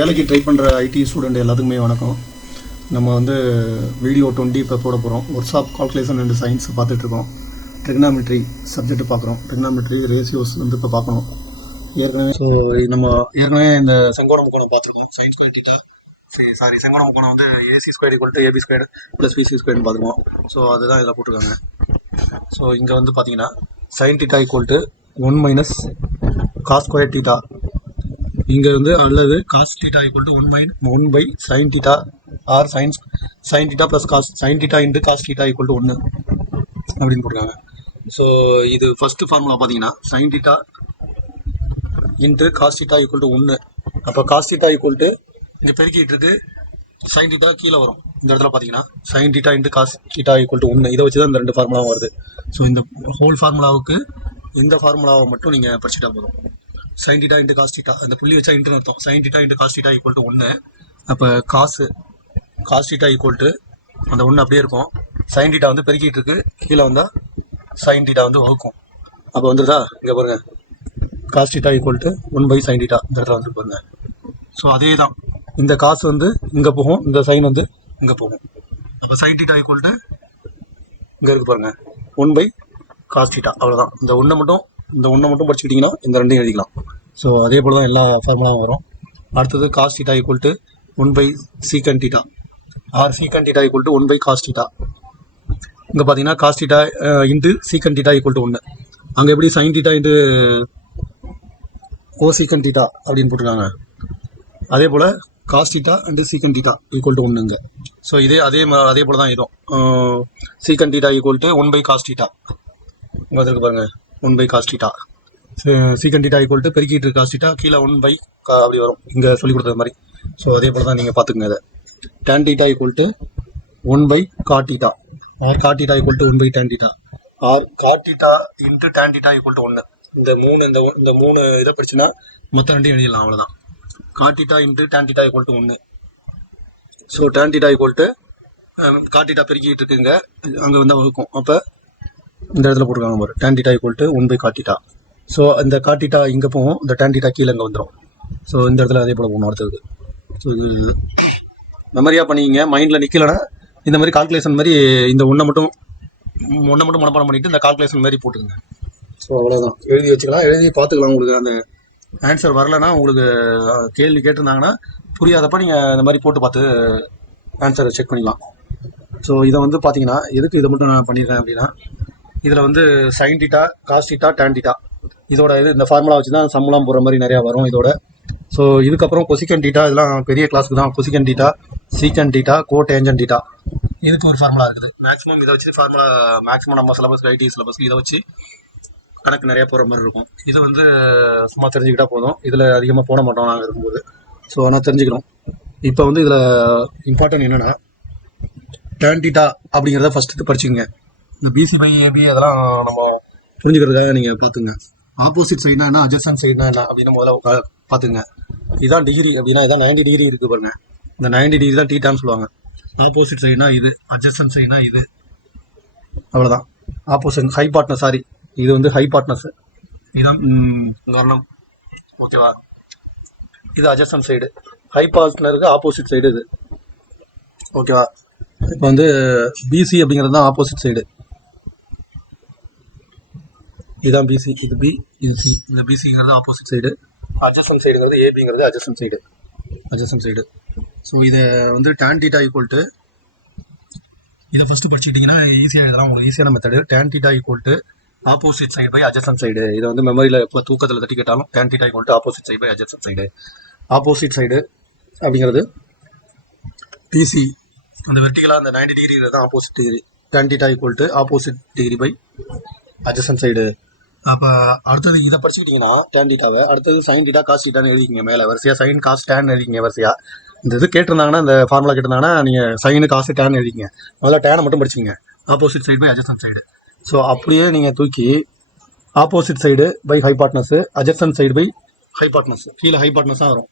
வேலைக்கு ட்ரை பண்ணுற ID student எல்லாத்துக்குமே வணக்கம். நம்ம வந்து வீடியோ 20 இப்போ போட போகிறோம். ஒர்க்ஷாப் கால்குலேஷன் அண்ட் சயின்ஸ் பார்த்துட்ருக்கோம். ட்ரிக்னாமெட்ரி சப்ஜெக்ட் பார்க்குறோம். ட்ரிக்னாமெட்ரி ரேஷியோஸ் வந்து இப்போ பார்க்கணும். ஏற்கனவே இந்த செங்கோண முக்கோணம் பார்த்துருக்கோம். சைன் ஸ்கொயர் டீட்டா செங்கோண முக்கோணம் வந்து AC square equal AB square plus BC ஸ்கொயர்னு பார்த்துருக்கோம். ஸோ அதுதான் இதில் போட்டிருக்காங்க. ஸோ இங்கே வந்து பார்த்தீங்கன்னா sine theta equal 1 minus cos square theta. இங்கே வந்து அல்லது cos theta equal 1 by sine theta or sine theta plus sine theta into cos theta equal 1 அப்படின்னு போட்டிருக்காங்க. ஸோ இது ஃபஸ்ட்டு ஃபார்முலா பார்த்தீங்கன்னா sine theta into cos theta equal 1. அப்போ cos theta equal இங்கே பெருக்கிட்டு இருக்கு, சைன் டீட்டா கீழே வரும். இந்த இடத்துல பார்த்தீங்கன்னா sine theta into cos theta equal 1. இதை வச்சு தான் இந்த ரெண்டு ஃபார்முலாவும் வருது. ஸோ இந்த ஹோல் ஃபார்முலாவுக்கு இந்த ஃபார்முலாவை மட்டும் நீங்கள் படிச்சுட்டா போதும். Sine theta into cos theta, அந்த புள்ளி வச்சா இன்ட்டு அர்த்தம். Sine theta into cos theta equal 1. அப்போ காஸ் டீட்டா ஈக்குவல் அந்த 1 அப்படியே இருக்கும். சைன் டீட்டா வந்து பெருக்கிட்டு இருக்கு, கீழே வந்தால் சைன் டீட்டா வந்து வகுக்கும். அப்போ வந்துருதா? இங்கே பாருங்க, cos theta equal 1 by sine theta இந்த இடத்துல வந்து பாருங்க. ஸோ அதே தான், இந்த காசு வந்து இங்கே போகும், இந்த சைன் வந்து இங்கே போகும். அப்போ சைன் டீட்டா ஈக்குவல் இங்கே இருக்கு பாருங்க, 1 பை காஸ் டீட்டா. அவ்வளோதான். இந்த ஒன்றை மட்டும் படிச்சுக்கிட்டிங்கன்னா இந்த ரெண்டையும் எழுதிக்கலாம். ஸோ அதே போல் தான் எல்லா ஃபார்முலாவும் வரும். அடுத்தது cos theta equal 1 by secant theta or secant theta equal 1 by cos theta. இங்கே பார்த்தீங்கன்னா cos theta into secant theta equal 1. அங்கே எப்படி சைன் டீட்டா இன்ட்டு ஓ சீக்கன் டீட்டா அப்படின்னு போட்டிருக்காங்க. அதே போல் cos theta and secant theta equal 1ங்க. ஸோ அதே போல் தான் இதுவும் secant theta equal 1 by cos theta. இங்கே வந்துருக்கு பாருங்கள், 1 by cos theta. Secant theta equal பெருக்கிட்டு காஸ் டீட்டா, கீழே 1 பை அப்படி வரும், இங்கே சொல்லி கொடுத்தது மாதிரி. ஸோ அதே போல் தான் நீங்கள் பார்த்துக்குங்க. அதை tan theta equal 1 by cot theta or cot theta equal 1 by tan theta or cot theta into tan theta equal 1. இந்த மூணு இதை படிச்சுன்னா மொத்தம் ரெண்டையும் எழுதிடலாம். அவ்வளோதான். Cot theta into tan theta equal 1. So tan theta equal cot theta பெருக்கிட்டு இருக்குங்க, அங்கே வந்தால் வகுக்கும். அப்போ இந்த இடத்துல போட்டிருக்காங்க பாரு, tan theta equal 1 by cot theta. So அந்த காட் டீட்டா இங்கே போகும், இந்த டேன் டீட்டா கீழே இங்கே வந்துடும். ஸோ இந்த இடத்துல அதே போல் போகணும் அடுத்தது. ஸோ இது மெமரியாக பண்ணிக்கிங்க. மைண்டில் நிற்கலைன்னா இந்த மாதிரி கால்குலேஷன் மாதிரி இந்த ஒன்றை மட்டும் மனப்பாடம் பண்ணிவிட்டு இந்த கால்குலேஷன் மாதிரி போட்டுக்கோங்க. ஸோ அவ்வளோதான், எழுதி வச்சுக்கலாம், எழுதி பார்த்துக்கலாம். உங்களுக்கு அந்த ஆன்சர் வரலைன்னா, உங்களுக்கு கேள்வி கேட்டிருந்தாங்கன்னா புரியாதப்ப நீங்கள் இந்த மாதிரி போட்டு பார்த்து ஆன்சரை செக் பண்ணிக்கலாம். ஸோ இதை வந்து பார்த்தீங்கன்னா எதுக்கு இதை மட்டும் நான் பண்ணியிருக்கேன் அப்படின்னா, இதில் வந்து sine theta, cos theta, tan theta இதோட இந்த ஃபார்முலா வச்சு தான் சம்லாம் போகிற மாதிரி நிறையா வரும் இதோட. ஸோ இதுக்கப்புறம் கொசிகன் டீட்டா, இதெல்லாம் பெரிய கிளாஸுக்கு தான். கொசிகன் டீட்டா, சீக்கன் டீட்டா, கோடேஞ்சன் டீட்டா, இதுக்கு ஒரு ஃபார்முலா இருக்குது. மேக்ஸிமம் இதை வச்சு ஃபார்முலா நம்ம சிலபஸ் ஐடி சிலபஸ்க்கு இதை வச்சு கணக்கு நிறையா போகிற மாதிரி இருக்கும். இது வந்து சும்மா தெரிஞ்சுக்கிட்டா போதும், இதில் அதிகமாக போட மாட்டோம் நாங்கள் இருக்கும்போது. ஸோ ஆனால் தெரிஞ்சுக்கணும். இப்போ வந்து இதில் இம்பார்ட்டன்ட் என்னென்னா, டேன் டீட்டா அப்படிங்கிறத ஃபஸ்ட்டு படிச்சுங்க. இந்த பிசி பை ஏபி அதெல்லாம் நம்ம புரிஞ்சுக்கிறதுக்காக நீங்கள் பார்த்துங்க. ஆப்போசிட் சைடுனா என்ன, அட்ஜசன்ட் சைடுனா என்ன அப்படின்னு முதல்ல பார்த்துங்க. இதான் டிகிரி அப்படின்னா இதான் 90 டிகிரி இருக்குது பாருங்க. இந்த 90 டிகிரி தான் டீட்டான்னு சொல்லுவாங்க. ஆப்போசிட் சைடுனா இது, அட்ஜசன்ட் சைடுனா இது. அவ்வளோதான். ஆப்போசிட் ஹை பார்ட்னர், சாரி இது வந்து ஹை பார்ட்னர்ஸ், இதுதான் கவர்னம். ஓகேவா? இது அட்ஜசன்ட் சைடு, ஹை பார்ட்னருக்கு ஆப்போசிட் சைடு இது. ஓகேவா? இப்போ வந்து பிசி அப்படிங்கிறது தான் ஆப்போசிட் சைடு. இதுதான் பிசி, இது பி, இது சி. இந்த பிசிங்கிறது ஆப்போசிட் சைடு, அட்ஜசன்ட் சைடுங்கிறது ஏபிங்கிறது அட்ஜசன்ட் சைடு. ஸோ இதை வந்து டேன் டீட்டா ஈக்குவல் இதை ஃபஸ்ட்டு படிச்சுக்கிட்டிங்கன்னா ஈஸியாக எழுதலாம். உங்களுக்கு ஈஸியான method. Tan theta equal opposite side by adjacent side. இதை வந்து மெமரியில் இப்போ தூக்கத்தில் தட்டி கேட்டாலும் tan theta equal opposite side by adjacent side. Opposite side அப்படிங்கிறது பிசி, அந்த வெர்டிகலாக அந்த 90 டிகிரி தான் opposite degree. Tan theta equal opposite degree by adjacent side. அப்போ அடுத்தது இதை படிச்சுக்கிட்டிங்கன்னா டேன் டீட்டாவை, அடுத்தது சைன் டீட்டா காஸ் டீட்டான்னு எழுதிக்கிங்க. மேலே வரிசையாக சைன் காஸ் டேன் எழுதிக்கிங்க வரிசையாக. இந்த இது கேட்டிருந்தாங்கன்னா, இந்த ஃபார்முலா கேட்டிருந்தாங்கன்னா நீங்கள் சைனு காசு டேன் எழுதிக்கிங்க. முதல்ல டேனை மட்டும் படிச்சுங்க, opposite side by adjacent side. So அப்படியே நீங்கள் தூக்கி opposite side by hypotenuse, adjacent side by hypotenuse, கீழே ஹை பார்ட்னர்ஸ் தான் வரும்.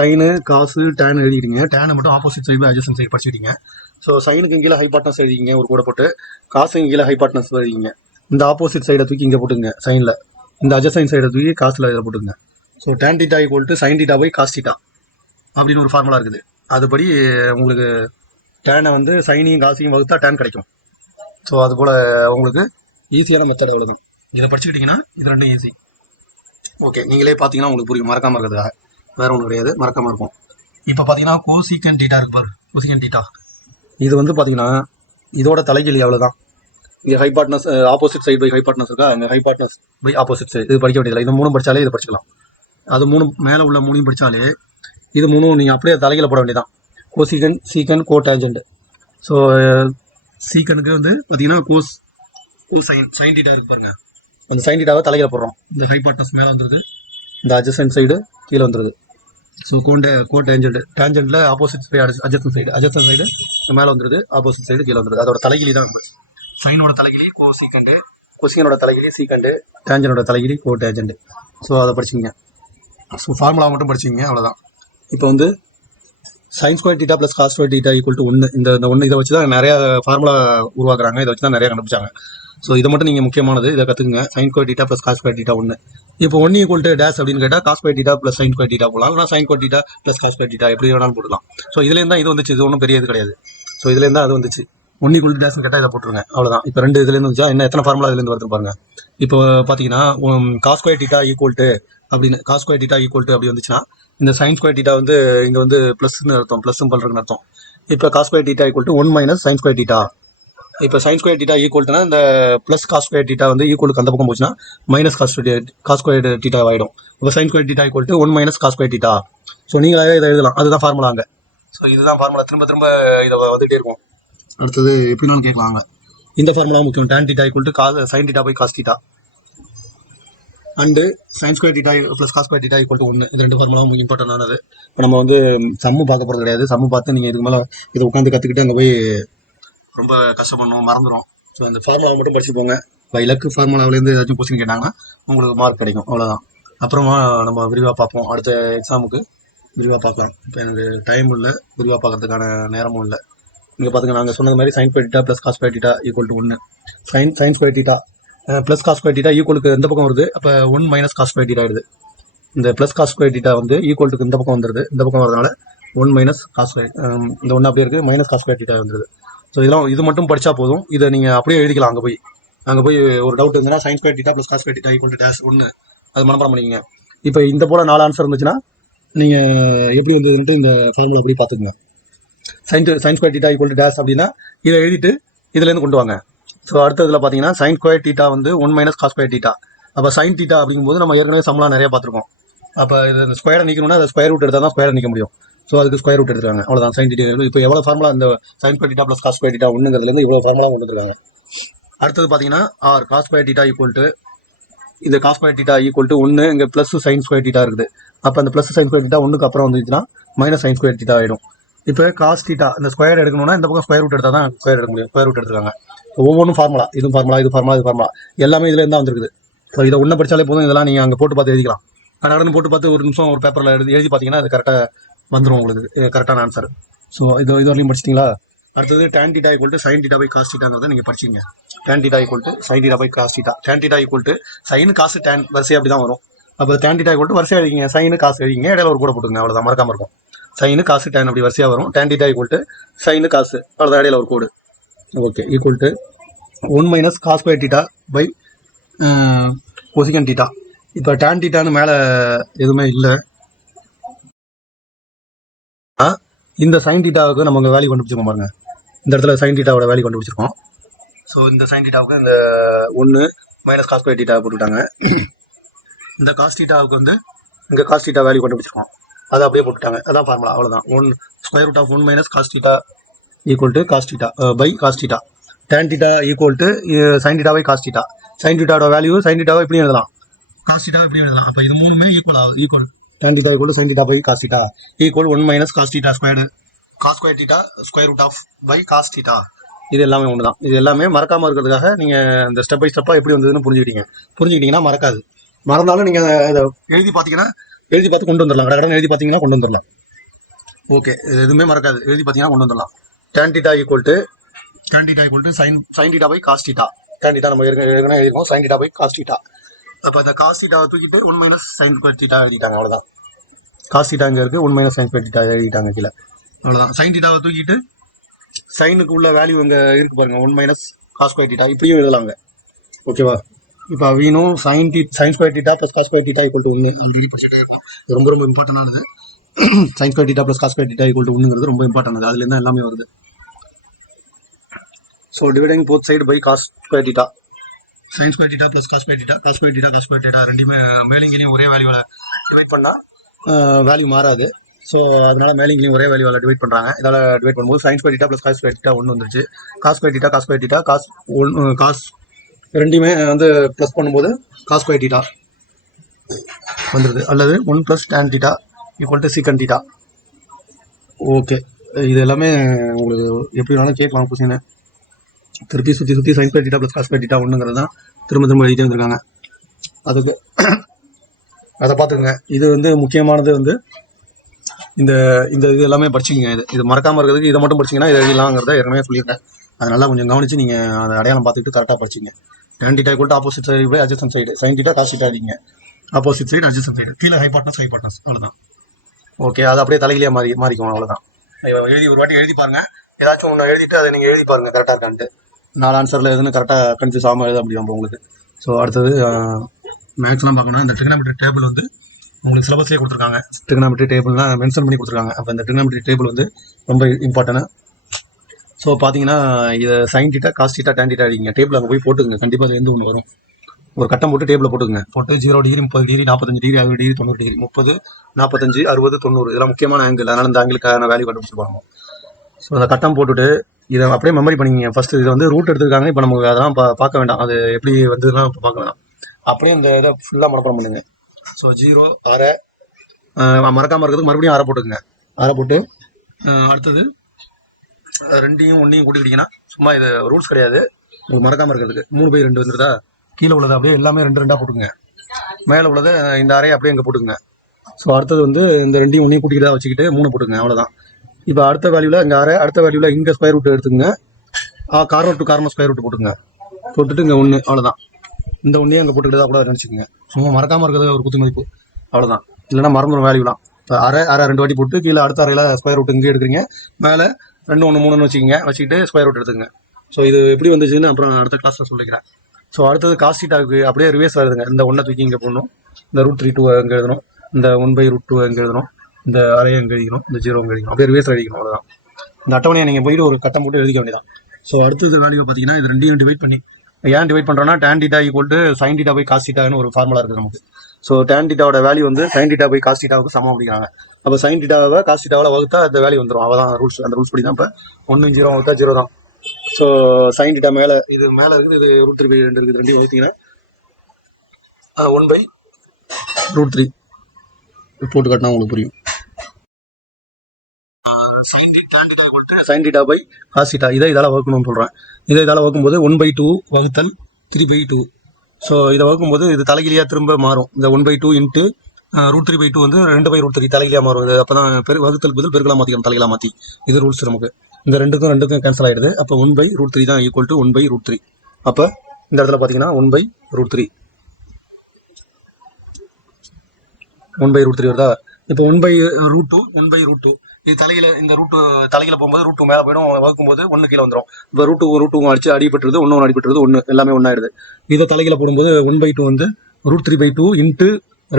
சைனு காசு டேன் எழுதிக்கிங்க. டேனை மட்டும் opposite side by adjacent side படிச்சுக்கிட்டீங்க. ஸோ சைனுக்கு கீழே ஹை பார்ட்னர்ஸ் எழுதிக்கிங்க ஒரு கூட போட்டு, காசுக்கு கீழே ஹை பார்ட்னர்ஸ் எழுதிக்கிங்க. இந்த ஆப்போசிட் சைடை தூக்கி இங்கே போட்டுங்க சைனில், இந்த அட்ஜசன்ட் சைடை தூக்கி காசில் இதில் போட்டுங்க. So tan theta equal sine theta by cos theta. அப்படின்னு ஒரு ஃபார்முலா இருக்குது. அதுபடி உங்களுக்கு டேனை வந்து சைனையும் காசையும் வகுத்தா டேன் கிடைக்கும். ஸோ அதுபோல் உங்களுக்கு ஈஸியான மெத்தட் அவ்வளோதான். இதை படிச்சுக்கிட்டிங்கன்னா இது ரெண்டும் ஈஸி. ஓகே, நீங்களே பார்த்தீங்கன்னா உங்களுக்கு புரியும், மறக்காமல் இருக்கிறதுக்காக. வேறு ஒன்றும் கிடையாது, மறக்காமல் இருக்கும். இப்போ பார்த்தீங்கன்னா கோசிகன் டீட்டா இருக்கு பாரு, கோசிகன் டீட்டா. இது வந்து பார்த்தீங்கன்னா இதோட தலைகீழி அவ்வளோதான். இங்கே hypotenuse opposite side by hypotenuse இருக்கா, இங்கே ஹைபாட்னஸ் பை ஆப்போசிட் சைடு. இது படிக்க வேண்டியதில்லை. இது 3 படித்தாலே இது படிச்சுக்கலாம். அது 3 மேலே உள்ள 3 படித்தாலே இது 3 நீங்கள் அப்படியே தலைகீழ போட வேண்டியதான். கோசிகன், சீக்கன், கோ டேஞ்சன்ட். ஸோ சீக்கனுக்கு வந்து பார்த்தீங்கன்னா சைன் டீட்டா இருக்கு பாருங்க, அந்த சைன் டீட்டாவை தலைகீழ போடுறோம். இந்த ஹைபாட்னஸ் மேலே வந்துருது, இந்த அட்ஜசன்ட் சைடு கீழே வந்துருது. ஸோ கோ டேஞ்சன்ட்ல ஆப்போசிட் சைடு அட்ஜசன்ட் சைடு மேலே வந்துருது, ஆப்போசிட் சைடு கீழே வந்துருது. அதோட தலைகிலி தான் இருந்துச்சு. சைனோட தலைகிலி கோ சீக்கண்டு, கொசிகனோட தலைகிலி சீக்கண்டு, டேஞ்சனோட தலைகிலி கோ டேஞ்சன்ட். ஸோ அதை படிச்சிங்க. ஸோ ஃபார்முலா மட்டும் படிச்சிங்க, அவ்வளோதான். இப்போ வந்து sine square theta plus cos square theta equal to 1. இந்த 1 இதை வச்சு தான் நிறைய ஃபார்முலா உருவாக்குறாங்க, இதை வச்சு தான் நிறைய கண்டுபிடிச்சாங்க. ஸோ இதை மட்டும் நீங்கள் முக்கியமானது இதை கற்றுக்குங்க. Sine square theta plus cos square theta 1. இப்போ 1 ஈக்குவல் டு டேஸ் அப்படின்னு கேட்டால் cos square theta plus sine square theta போடலாம், இல்லைனா sine square theta plus cos square theta எப்படி வேணாலும் போடலாம். ஸோ இதுலேருந்து தான் இது வந்துச்சு, இது ஒன்றும் பெரிய இது கிடையாது. ஸோ இதுலேருந்து அது வந்துச்சு. 1 ஈக்குவல் டு டேஸ்ன்னு கேட்டால் இதை போட்டுருங்க, அவ்வளோதான். இப்போ 2 இதுலேருந்து வந்துச்சா, என்ன எத்தனை ஃபார்முலா இதுலேருந்து வருது பாருங்க. இப்போ பார்த்தீங்கன்னா cos square theta equal to அப்படின்னு, cos square theta equal to அப்படி வந்துச்சுன்னா இந்த சைன் ஸ்கொயர் டீட்டா வந்து இங்கே வந்து ப்ளஸ்ன்னு அர்த்தம், ப்ளஸ் சிம்பிள்னு அர்த்தம். இப்போ cos square theta equal to 1 minus sine square theta. இப்போ சைன் ஸ்கொயர் டீட்டா ஈக்குவல்ட்டுனா இந்த ப்ளஸ் காஸ் ஸ்கொயர் டீட்டா வந்து ஈக்குவலுக்கு அந்த பக்கம் போச்சுன்னா மைனஸ் காஸ் ஸ்கொயர் டீட்டா ஆகிடும். இப்போ sine square theta equal to 1 minus cos square theta. So நீங்களாவே இதை எழுதலாம், அதுதான் ஃபார்முலா அங்கே. ஸோ இதுதான் ஃபார்முலா, திரும்ப இதை வந்துகிட்டே இருக்கும். அடுத்தது எப்படினாலும் கேட்கலாங்க. இந்த ஃபார்முலா முக்கியம். Tan theta equal to sine theta by cos theta and sine square theta plus cos square theta equal to 1. இது 2 ஃபார்முலாவும் இம்பார்ட்டன்டானது. இப்போ நம்ம வந்து சம்மு பார்க்க போகிறது கிடையாது. சம்மு பார்த்து நீங்கள் இதுக்கு மேலே இதை உட்காந்து கற்றுக்கிட்டு அங்கே போய் ரொம்ப கஷ்டப்படணும், மறந்துடும். ஸோ அந்த ஃபார்முலாவை மட்டும் படிச்சு போங்க. பை லக்கு ஃபார்முலாவிலேருந்து ஏதாச்சும் கொஸ்டின் கேட்டாங்கன்னா உங்களுக்கு மார்க் கிடைக்கும், அவ்வளோதான். அப்புறமா நம்ம விரிவாக பார்ப்போம், அடுத்த எக்ஸாமுக்கு விரிவாக பார்க்கலாம். இப்போ எனக்கு டைம் இல்லை, விரிவாக பார்க்கறதுக்கான நேரமும் இல்லை. இங்கே பார்த்துங்க, நாங்கள் சொன்னது மாதிரி sine square theta plus cos square theta equal to 1. Sine square theta plus cos square theta ஈக்குவலுக்கு இந்த பக்கம் வருது, அப்போ 1 மைனஸ் காஸ் ஸ்கொயர் டீட்டா ஆயிடுது. இந்த ப்ளஸ் காஸ் ஸ்கொயர் டீட்டா வந்து ஈக்குவலுக்கு இந்த பக்கம் வந்துடுது, இந்த பக்கம் வரதுனால 1 மைனஸ் காஸ் ஸ்கொயர், இந்த 1 அப்படியே இருக்குது, மைனஸ் காஸ் ஸ்கொயர் டீட்டா வந்துடுது. ஸோ இதெல்லாம் இது மட்டும் படித்தா போதும். இதை நீங்கள் அப்படியே எழுதிக்கலாம். அங்கே போய் ஒரு டவுட் இருந்துச்சுன்னா sine square theta plus cos square theta equal to dash 1 அது மனப்பாடம் பண்ணிக்கங்க. இப்போ இந்த போல் 4 ஆன்சர் இருந்துச்சுன்னா நீங்கள் எப்படி வந்ததுன்ட்டு இந்த ஃபார்முலா அப்படி பார்த்துக்குங்க. Sign square theta equal to dash அப்படின்னா இதை எழுதிட்டு இதுலேருந்து கொண்டு வாங்க. ஸோ அடுத்ததில் பார்த்தீங்கன்னா சைன் ஸ்கொயர் டீட்டா வந்து 1 மைனஸ் காஸ் ஸ்கொயர் டீட்டா. அப்போ சைன் டீட்டா அப்படிங்கும்போது நம்ம ஏற்கனவே சம்லாம் நிறைய பார்த்துருக்கோம். அப்போ இது ஸ்கொயரை நிற்கணும்னா அதை ஸ்கொயர் ரூட் எடுத்தால் தான் ஸ்கொயரை நிற்க முடியும். ஸோ அதுக்கு ஸ்கொயர் ரூட் எடுத்துருக்காங்க, அவ்வளோதான். சைன் டீட்டா இப்போ எவ்வளோ ஃபார்முலா இந்த sine square theta plus cos square theta 1ங்கிறதுலேருந்து இவ்வளோ ஃபார்முலா கொண்டு வந்துருக்காங்க. அடுத்தது பார்த்தீங்கன்னா cos square theta equal to இந்த cos square theta equal to 1, இங்கே ப்ளஸ் சைன் ஸ்கொயர் டீட்டா இருக்குது. அப்போ அந்த ப்ளஸ் சைன் ஸ்கொயர் டீட்டா 1க்கு அப்புறம் வந்துச்சுன்னா மைனஸ் சைன் ஸ்கொயர் டீட்டா ஆகிடும். இப்போ காஸ் டீட்டா இந்த ஸ்கொயர் எடுக்கணும்னா இந்த பக்கம் ஸ்கொயர் ரூட் எடுத்தால் தான் ஸ்கொயர் எடுக்க முடியும். ஸ்கொயர் ரூட் எடுத்துருக்காங்க. ஒவ்வொன்றும் ஃபார்முலா, இது ஃபார்முலா எல்லாமே இதுலேருந்து தான் வந்துருக்குது. ஸோ இதை ஒன்று படித்தாலே போதும். இதெல்லாம் நீங்கள் அங்கே போட்டு பார்த்து எழுதிக்கலாம். கடகடன்னு போட்டு பார்த்து ஒரு நிமிஷம் ஒரு பேப்பரில் எழுதி பார்த்தீங்கன்னா அது கரெக்டாக வந்துடும், உங்களுக்கு கரெக்டான ஆன்சர். ஸோ இது வரையும் படிச்சிட்டிங்களா? அடுத்தது tan theta equal to sine theta by cos டீட்டாங்கிறத நீங்கள் படிச்சிங்க. tan theta equal to sine theta by cos theta. tan theta equal to sine cos tan வரிசை அப்படி தான் வரும். அப்போ tan டீட்டா ஈக்குவல் டு வரிசையாக எழுதிங்க, சைனு காசு எழுதிங்க, இடையில ஒரு கூட போட்டுங்க, அவ்வளோதான், மறக்காம இருக்கும். சைனு காசு tan அப்படி வரிசையாக வரும். tan theta equal to sine cos, அவ்வளோதான், இடையில ஒரு கோடு. Okay, equal to 1 minus cos square theta by cosecant theta. இப்போ tan டீட்டான்னு மேலே எதுவுமே இல்லை. இந்த சைன் டீட்டாவுக்கு நம்ம வேல்யூ கண்டுபிடிச்சிருக்கோம் பாருங்க. இந்த இடத்துல சைன் டீட்டாவோட வேல்யூ கண்டுபிடிச்சிருக்கோம். ஸோ இந்த சைன் டீட்டாவுக்கு இந்த 1 மைனஸ் காஸ் ஸ்கொயர் டீட்டா போட்டுவிட்டாங்க. இந்த காஸ் டீட்டாவுக்கு வந்து இங்கே காஸ் டீட்டா வேல்யூ கண்டுபிடிச்சிருக்கோம், அதை அப்படியே போட்டுட்டாங்க. அதான் ஃபார்முலா, அவ்வளோதான். 1 square root of 1 minus cos theta equal to cos theta by cos theta. tan theta equal to sine theta by cos theta. Sine டீட்டாவோட வேல்யூ சைன் டீட்டாவை இப்படி எழுதலாம், காஸ் டீட்டாவை இப்படி எழுதலாம். அப்போ இது மூணுமே equal tan theta equal to sine theta by cos theta equal 1 minus cos theta squared cos square theta square root of by cos theta. இது எல்லாமே ஒன்று தான். இது எல்லாமே மறக்காமல் இருக்கிறதுக்காக நீங்கள் இந்த ஸ்டெப் பை ஸ்டெப்பாக எப்படி வந்ததுன்னு புரிஞ்சுக்கிட்டீங்கன்னா மறக்காது. மறந்தாலும் நீங்கள் இதை எழுதி பார்த்து கொண்டு வந்துடலாம். கடை எழுதி பார்த்தீங்கன்னா கொண்டு வந்துடலாம். ஓகே, இது எதுவுமே மறக்காது, எழுதி பார்த்தீங்கன்னா கொண்டு வந்துடலாம். tan theta equal to sine theta by cos theta. tan theta நம்ம ஏற்கனவே எழுதிருக்கோம், sine theta by cos theta. அப்போ அந்த காஸ் டீட்டாவை தூக்கிட்டு 1 மைனஸ் சைன் ஸ்கொயர் டீட்டா எழுதிட்டாங்க, அவ்வளோதான். காஸ் தீட்டா இங்கே இருக்குது, 1 மைனஸ் சைன் ஸ்கொயர் தீட்டா எழுதிட்டாங்க கீழே. அவ்வளோதான். சைன் தீட்டாவை தூக்கிட்டு சைனுக்கு உள்ள வேல்யூ இங்கே இருக்குது பாருங்கள், 1 மைனஸ் காஸ் ஸ்கொயர் தீட்டா இப்படியும் எழுதலாங்க. ஓகேவா? இப்போ வீணும் sine square theta plus cos square theta equal to 1 already படிச்சுட்டே இருக்கோம். இது ரொம்ப ரொம்ப இம்பார்ட்டன்டானது. Sine square theta plus cos square theta equal to 1ங்கிறது ரொம்ப இம்பார்ட்டன்ட். அதுலேருந்து தான் எல்லாமே வருது. So dividing both side by cos square theta, sine square theta plus cos square theta, cos square theta ரெண்டுமே மேலிங்கிலையும் ஒரே வேல்யூவில் டிவைட் பண்ணால் வேல்யூ மாறாது. ஸோ அதனால மேலிங்கிலையும் ஒரே வேல்யூவில் டிவைட் பண்ணுறாங்க. இதால் டிவைட் பண்ணும்போது sine square theta plus cos square theta 1 வந்துருச்சு. காஸ் ஸ்கொயர் தீட்டா காஸ் ரெண்டுமே வந்து ப்ளஸ் பண்ணும்போது காஸ் ஸ்கொயர் தீட்டா வந்துடுது. அல்லது 1 plus tan theta equal to secant theta. Okay, இது எல்லாமே உங்களுக்கு எப்படி வேணாலும் கேட்கலாம் கொஸ்டின். திருப்பி சுற்றி sine square theta plus cos square theta 1ங்கிறது தான் திரும்ப எழுதிட்டே வந்திருக்காங்க. அதுக்கு அதை பார்த்துக்குங்க. இது வந்து முக்கியமானது வந்து இந்த இது எல்லாமே படிச்சுக்கிங்க. இது மறக்காமல் இருக்கிறதுக்கு இதை மட்டும் படிச்சிங்கன்னா இதை எழுதலாங்கிறத ஏற்கனவே சொல்லியிருக்கேன். அதை நல்லா கொஞ்சம் கவனித்து நீங்கள் அதை அடையாளம் பார்த்துக்கிட்டு கரெக்டாக படிச்சிங்க. tan θ equal to opposite side by adjacent side, sine theta cos theta அடிங்க, ஆப்போசிட் சைடு அட்ஜசன்ட் சைடு, கீழே ஹைபாட்னஸ் அவ்வளோதான். ஓகே, அது அப்படியே தலையிலேயே மாறிக்கும். அவ்வளோதான். ஒரு வாட்டி எழுதி பாருங்கள். ஏதாச்சும் ஒன்று எழுதிட்டு அதை நீங்கள் எழுதி பாருங்கள் கரெக்டாக இருக்கான்ட்டு. 4 ஆன்சரில் எதுன்னு கரெக்டாக கன்ஃபியூஸ் ஆகாமல் எழுத முடியும் உங்களுக்கு. ஸோ அடுத்தது மேக்ஸ்லாம் பார்க்கணும். இந்த ட்ரிகனாமெட்ரி டேபிள் வந்து உங்களுக்கு சிலபஸ்லேயே கொடுத்துருக்காங்க. ட்ரிகனாமெட்ரி டேபிள்லாம் மென்ஷன் பண்ணி கொடுத்துருக்காங்க. அப்போ இந்த ட்ரிகனாமெட்ரி டேபிள் வந்து ரொம்ப இம்பார்ட்டன்ட். ஸோ பார்த்தீங்கன்னா இதை sine theta cos theta tan theta அடிங்க. டேபிள் அங்கே போய் போட்டுக்குங்க. கண்டிப்பாக அது எந்த ஒன்று வரும். ஒரு கட்டம் போட்டு டேபிளில் போட்டுக்குங்க. போட்டு 0 degree, 30 degree, 45 degree, 60 degree, 90 degree, 30, 45, 60, 90 இதெல்லாம் முக்கியமான ஆங்கிள். அதனால் இந்த ஆங்கிளுக்கான வேல்யூ கண்டுபிடிச்சிருப்பாங்க. ஸோ அந்த கட்டம் போட்டுட்டு இதை அப்படியே மெமரி பண்ணிக்கிங்க. ஃபஸ்ட்டு இதை வந்து ரூட் எடுத்துருக்காங்க. இப்போ நமக்கு அதெல்லாம் பார்க்க வேண்டாம். அது எப்படி வந்ததுலாம் இப்போ பார்க்க வேண்டாம். அப்படியே இந்த இதை ஃபுல்லாக மனப்பாடம் பண்ணுங்க. ஸோ 0 அரை மறக்காமல் இருக்கிறதுக்கு மறுபடியும் அரை போட்டுக்குங்க. அரை போட்டு அடுத்தது 2யும் 1யும் கூட்டிக்கிட்டிங்கன்னா சும்மா இது ரூல்ஸ் கிடையாது உங்களுக்கு மறக்காமல் இருக்கிறதுக்கு. 3/2 வந்துருதா? கீழே உள்ளது அப்படியே எல்லாமே 2 போட்டுக்குங்க. மேலே உள்ளது இந்த அறையை அப்படியே இங்கே போட்டுக்குங்க. ஸோ அடுத்தது வந்து இந்த 2யும் 1யும் கூட்டிக்கிட்டு வச்சுக்கிட்டு 3 போட்டுக்குங்க. அவ்வளோதான். இப்போ அடுத்த வேல்யூவில் இங்கே அரை, அடுத்த வேல்யூவில் இங்கே ஸ்கொயர் ரூட் எடுத்துக்கங்க. Corner to corner square root போட்டுங்க. போட்டுட்டு இங்கே 1 அவ்வளோதான். இந்த 1யும் அங்கே போட்டுக்கிட்டு தான் கூட நினச்சிக்கோங்க. சும்மா மறக்காமல் இருக்கிறது ஒரு குத்து மதிப்பு. அவ்வளோதான். இல்லைன்னா மறந்துடும் வேல்யூலாம். இப்போ அரை 2 வாட்டி போட்டு கீழே அடுத்த அறையில் ஸ்கொயர் ரூட் இங்கே எடுக்கிறீங்க. மேலே 2, 1, 3ன்னு வச்சுக்கிட்டு ஸ்கொயர் ரூட் எடுத்துங்க. ஸோ இது எப்படி வந்துச்சுன்னு அப்புறம் அடுத்த கிளாஸில் சொல்லிக்கிறேன். ஸோ அடுத்தது காஸ் தீட்டாவுக்கு அப்படியே ரிவேர்ஸ் வருதுங்க. இந்த 1 தூக்கி இங்கே போடணும். இந்த √3(2) இங்கே எழுதணும். இந்த 1/√2 இங்கே எழுதணும். இந்த அறையை இங்கே எழுதிக்கணும். இந்த 0 இங்கே எழுதிக்கணும். அப்படியே ரிவேர்ஸ் எழுதிக்கணும். அவ்வளோதான். இந்த அட்டவணையை நீங்கள் போயிட்டு ஒரு கட்டம் போட்டு எழுதிக்க வேண்டியதான். ஸோ அடுத்தது வேல்யூவை பார்த்தீங்கன்னா இது 2யும் டிவைட் பண்ணி ஏன் டிவைட் பண்ணுறோன்னா tan θ equal to sin θ by cos தீட்டான்னு ஒரு ஃபார்முலா இருக்குது நமக்கு. ஸோ tan θவோட வேல்யூ வந்து sin θ பை காஸ் தீட்டாவுக்கு சமம் அப்படிங்கிறாங்க. அப்போ sin θவை காஸ் தீட்டாவில் வகுத்தா அந்த வேல்யூ வந்துடும். அவ்வளோதான் ரூல்ஸ். அந்த ரூல்ஸ் படி தான் இப்போ 1 0 வகுத்தா 0 தான். ஸோ sin θ மேலே இருக்குது, இது √3/2 இருக்குது. 2 வகுத்தீங்கன்னா 1/√3 போட்டு காட்டினா உங்களுக்கு புரியும். sin θ பை காஸ் தீட்டா இதை இதால் வகுக்கணும்னு சொல்கிறேன். இதால் வகுக்கும்போது 1/2 வகுத்தல் 3/2. ஸோ இதை வகுக்கும்போது இது தலைகீழியாக திரும்ப மாறும். இந்த 1/2 இன்ட்டு √3/2 வந்து 2/√3 தலைகீழியாக மாறும். இது அப்போ தான் வகுத்தலுக்கு பதில் பெருக்கலாக மாற்றிக்கணும். தலைகீழாக மாற்றி இது ரூல்ஸ் நமக்கு. இந்த 2க்கும் கேன்சல் ஆகிடுது. அப்போ 1/√3 தான் ஈக்குவல் டு 1/√3. அப்போ இந்த இடத்துல பார்த்தீங்கன்னா 1/√3 வருதா? இப்போ 1/√2 1/√2 இது இந்த தலையில போகும்போது √2 மேலே போயிடும். வகுக்கும்போது 1 கீழே வந்துடும். இப்போ √2 அடிச்சு அடிபட்டுருது, 1 அடிபட்டுருது, 1 எல்லாமே ஒன்றாயிடுது. இதை தலையில போடும்போது 1/2 வந்து √3/2 இன்ட்டு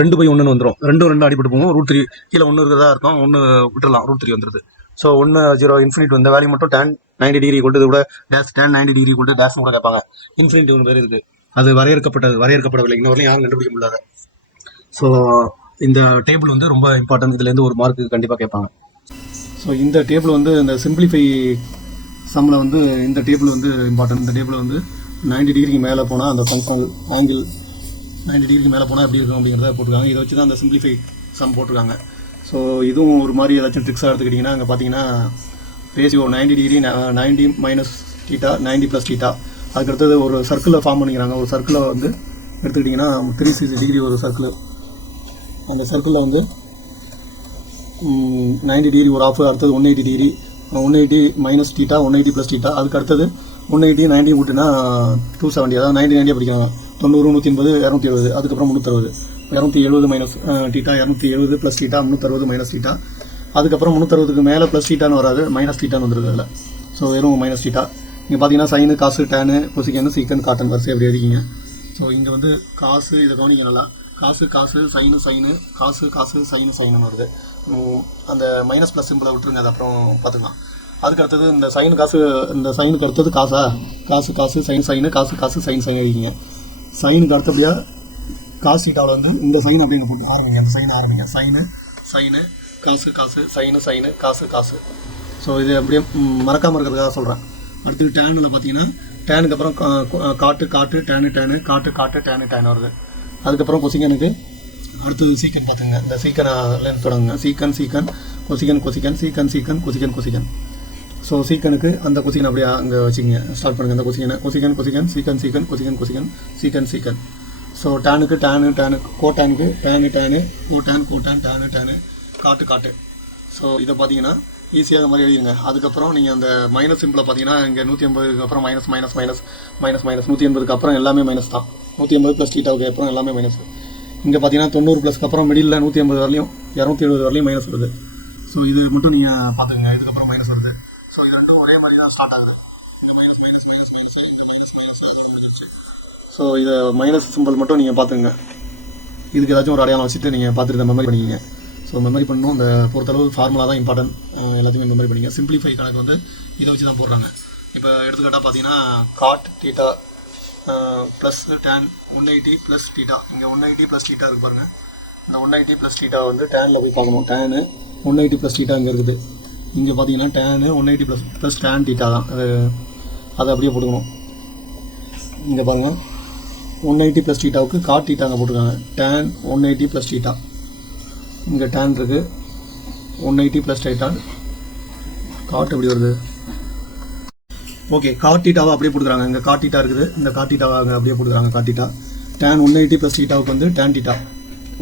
2/1 வந்துடும். 2 அடிபட்டு போகும். √3 கீழே 1 இருக்கிறதா இருக்கும். 1 விட்டுடலாம். √3 வந்துடுது. ஸோ 1 0 இன்ஃபினிட் வந்த வேல்யூ மட்டும் tan 90 டிகிரி கொண்டு இது கூட டேஷ் tan 90 டிகிரி கொண்டு டேஷ்னு கூட கேட்பாங்க. இன்ஃபினிட் ஒன்று பேர் இருக்குது. அது வரையறுக்கப்படவில்லை. இன்னும் வரலையும் யாரும் கண்டுபிடிக்க முடியாத. ஸோ இந்த டேபிள் வந்து ரொம்ப இம்பார்ட்டன்ட். இதுலேருந்து ஒரு மார்க்கு கண்டிப்பாக கேட்பாங்க. ஸோ இந்த டேபிள் வந்து இந்த சிம்பிளிஃபை சம்மில் வந்து இந்த டேபிள் வந்து இம்பார்ட்டன்ட். இந்த டேபிள் வந்து 90 டிகிரிக்கு மேலே போனால் அந்த ஃபங்க்ஷனல் ஆங்கிள் 90 டிகிரிக்கு மேலே போனால் எப்படி இருக்கும் அப்படிங்கிறத போட்டிருக்காங்க. இதை வச்சு தான் அந்த சிம்பிளிஃபை சம் போட்டிருக்காங்க. ஸோ இதுவும் ஒரு மாதிரி ஏதாச்சும் ட்ரிக்ஸாக எடுத்துக்கிட்டிங்கன்னா அங்கே பார்த்தீங்கன்னா ratio 90 degree 90 minus theta 90 plus theta. அதுக்கடுத்தது ஒரு சர்க்கிளை ஃபார்ம் பண்ணிக்கிறாங்க. ஒரு சர்க்கிளை வந்து எடுத்துக்கிட்டிங்கன்னா 360 டிகிரி ஒரு சர்க்கிள். அந்த சர்க்கிளில் வந்து 90 டிகிரி ஒரு ஆஃப், அடுத்தது 180 degree, 180 minus theta, 180 plus theta. அதுக்கு அடுத்தது 180 90 விட்டுனா 270. அதாவது 90 படிக்கிறாங்க. 90 180 270, அதுக்கப்புறம் 360. 270 minus theta, 270 plus theta, 360 minus theta. அதுக்கப்புறம் 360க்கு மேலே ப்ளஸ் டீட்டான்னு வராது, மைனஸ் டீட்டான்னு வந்துருது அதில். ஸோ வெறும் மைனஸ் டீட்டா. இங்கே பார்த்தீங்கன்னா சைனு, காசு, டேனு, கொசிக்கன்னு, சீக்கன், காட்டன் வரிசை அப்படி எழுதிக்கிங்க. ஸோ இங்கே வந்து காசு, இதை கவனிக்க நல்லா, காசு காசு, சைனு சைனு, காசு காசு, சைனு சைனுன்னு வருது. அந்த மைனஸ் ப்ளஸ் சிம்பிளை விட்டுருங்க, அது அப்புறம் பார்த்துக்கலாம். அதுக்கு அடுத்தது இந்த சைனு காசு, இந்த சைனுக்கு அடுத்தது காசா, காசு காசு, சைன் சைனு, காசு காசு, சைன் சைன் எழுதிக்கிங்க. சைனுக்கு அடுத்தபடியாக காசு டீட்டாவில் வந்து இந்த சைன் அப்படிங்க போட்டு ஆரம்பிங்க, அந்த சைன் ஆரம்பிங்க. சைனு சைனு, காசு காசு, சைனு சைனு, காசு காசு. ஸோ இது அப்படியே மறக்காமல் இருக்கிறதுக்காக சொல்கிறேன். அடுத்து டேனில் பார்த்தீங்கன்னா டேனுக்கு அப்புறம் காட்டு காட்டு, டேனு டேனு, காட்டு காட்டு, டேனு டேன் வருது. அதுக்கப்புறம் கொசிக்கனுக்கு அடுத்தது சீக்கன் பார்த்துங்க. இந்த சீக்கனில் தொடங்குங்க. சீக்கன் சீக்கன், கொசிக்கன் கொசிக்கன், சீக்கன் சீக்கன், கொசிக்கன் கொசிக்கன். ஸோ சீக்கனுக்கு அந்த கொசிக்கன் அப்படியே அங்கே வச்சுக்கிங்க, ஸ்டார்ட் பண்ணுங்கள். அந்த கொசிக்கனை கொசிக்கன் கொசிக்கன், சீக்கன் சீக்கன், கொசிக்கன் கொசிக்கன், சீக்கன் சீக்கன். ஸோ டேனுக்கு டேனு டேனு, கோட்டானுக்கு டேனு டேனு, கோட்டான் கோட்டான், டேனு டேனு, காட்டு காட்டு. ஸோ இதை பார்த்தீங்கன்னா ஈஸியாக அந்த மாதிரி எழுதிருங்க. அதுக்கப்புறம் நீங்கள் அந்த மைனஸ் சிம்பிளை பார்த்தீங்கன்னா இங்கே 180க்கு அப்புறம் minus minus minus minus minus, 180க்கு அப்புறம் எல்லாமே மைனஸ் தான். 180 ப்ளஸ் டீட்டாவுக்கு அப்புறம் எல்லாமே மைனஸ். இங்கே பார்த்தீங்கன்னா 90 ப்ளஸ்க்கு அப்புறம் மிடில் 180 வரலையும் 270 வரலையும் மைனஸ் வருது. ஸோ இது மட்டும் நீங்கள் பார்த்துங்க. இதுக்கப்புறம் மைனஸ் வருது. ஸோ இது ரெண்டும் ஒரே மாதிரி தான் ஸ்டார்ட் ஆகுது. இந்த மைனஸ் மைனஸ் மைனஸ் மைனஸ், இந்த மைனஸ் மைனஸ். ஸோ இதை மைனஸ் சிம்பிள் மட்டும் நீங்கள் பார்த்துங்க. இதுக்கு ஏதாச்சும் ஒரு அடையாளம் வச்சுட்டு நீங்கள் பார்த்துட்டு மெமரி பண்ணிக்கிங்க. ஸோ மெமரி பண்ணணும். அந்த பொறுத்தளவு ஃபார்முலா தான் இம்பார்ட்டன்ட். எல்லாத்தையுமே மெமரி பண்ணிங்க. சிம்பிளிஃபை கணக்கு வந்து இதை வச்சு தான் போடுறாங்க. இப்போ எடுத்துக்காட்டாக பார்த்தீங்கன்னா cot theta plus tan 180 plus theta. இங்கே 180 ப்ளஸ் டீட்டா இருக்குது பாருங்கள். இந்த 180 ப்ளஸ் டீட்டா வந்து டேனில் போய் பார்க்கணும். டேனு 180 ப்ளஸ் டீட்டா இங்கே இருக்குது. இங்கே பார்த்தீங்கன்னா டேனு 180 ப்ளஸ் டேன் டீட்டா தான். அதை அப்படியே போட்டுக்கணும். இங்கே பாருங்கள் 180 ப்ளஸ் டீட்டாவுக்கு காட் டீட்டா அங்கே போட்டுருக்காங்க. Tan 180 plus theta. இங்கே டேன் இருக்குது. 180 ப்ளஸ் டீட்டா. காட் எப்படி வருது? ஓகே, காட் டீட்டாவை அப்படியே போட்டுக்கிறாங்க. இங்கே காட் டீட்டா இருக்குது. இந்த காட் டீட்டாவை அங்கே அப்படியே போட்டுக்கிறாங்க. காட் டீட்டா டேன் 180 ப்ளஸ் டீட்டாவுக்கு வந்து டேன் டீட்டா.